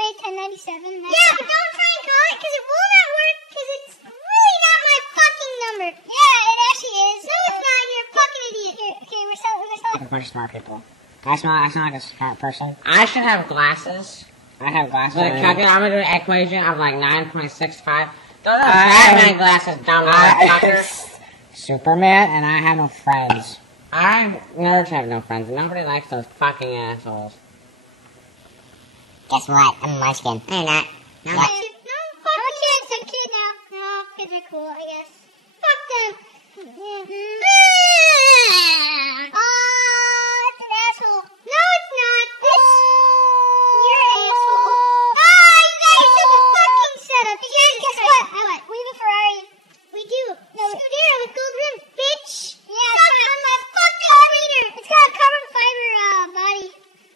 February 1097. Yeah, but don't try and call it because it will not work because it's really not my fucking number. Yeah, it actually is. No, it's not. You're a fucking idiot. Here, okay, we're selling. A bunch of smart people. I smell like a smart person. I should have glasses. I have glasses. But I'm gonna do an equation of like 9.65. Don't have that many glasses, dumb motherfucker. Superman, and I have no friends. Nerds have no friends. Nobody likes those fucking assholes. Guess what? I'm light skin. No, you're not. No, fuck kids. I'm a kid now. No, kids are cool, I guess. Fuck them. It's an asshole. No, it's not. You're an asshole. You guys have a fucking setup. You guys, guess what? What? We have a Ferrari. We do. No, Scudero with gold rims, bitch. Yeah, it's on my fucking tweeter. It's got a carbon fiber body.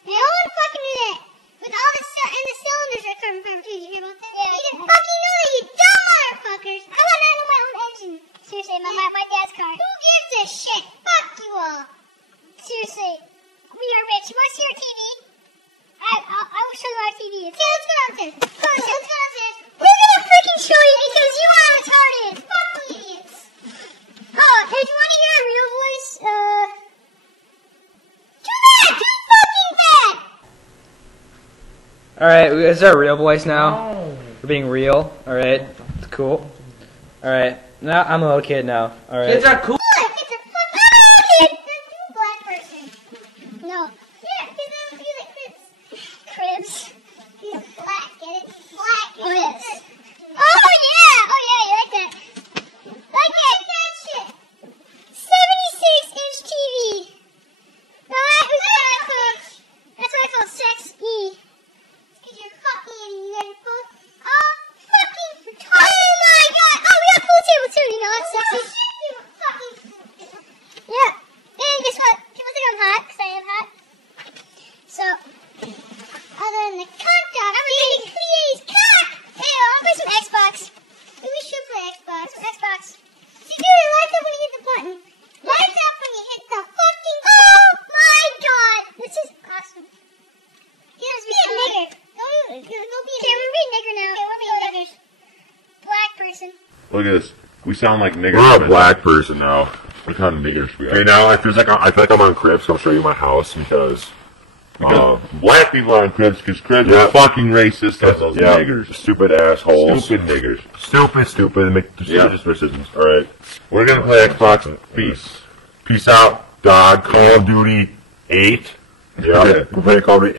Yeah, I want to fucking do that. With all the and the cylinders are carbon fiber too. You hear about that? Yeah, you didn't fucking know that, you dumb motherfuckers. I want to know my own engine. Seriously, my dad's car. Who gives a shit? Fuck you all. Seriously, we are rich. You want to see our TV? I will show you our TV. Okay, let's go downstairs. Let's go downstairs. We're gonna freaking show you because you are retarded. Fuck you idiots. Oh, hey, do you want to hear a real voice? Do that! Do fucking that! Alright, is our real voice now? We're being real. Alright, it's cool. Alright, now I'm a little kid now. Alright. Kids are cool. It's a fucking black person. No. Yeah, he's like Cribs. He's black, get it? Black. Oh, yes. Oh, yeah! Oh, yeah, you like that. Like that shit. 76-inch TV. That's what I call sex E. Because you're fucking idiot. Oh, fucking. Oh, my God. Oh, we got a pool table, too. You know, it's sexy. Yeah. And guess what? People think I'm hot because I am hot. So, other than the cock dog, I'm gonna make Clea's cock. Hey, I'll play some Xbox. Maybe we should play Xbox. Xbox. See, dude, it lights up when you hit the button. Lights up when you hit the fucking. Oh my God! This is awesome. Yeah, be a nigger. Go be a nigger. Okay, we're being nigger now. Okay, we're being niggers. Black person. Look at this. We sound like niggers. We're a black person now. What kind of niggers we are? Okay, now I feel like I'm on Cribs. So I'll show you my house because black people are on Cribs because Cribs are fucking racist as those niggers. Stupid assholes. Stupid niggers. Stupid. Make decisions. All right. We're gonna play Xbox. Peace. Peace out, dog. Call of Duty 8. Yeah. We're playing Call of Duty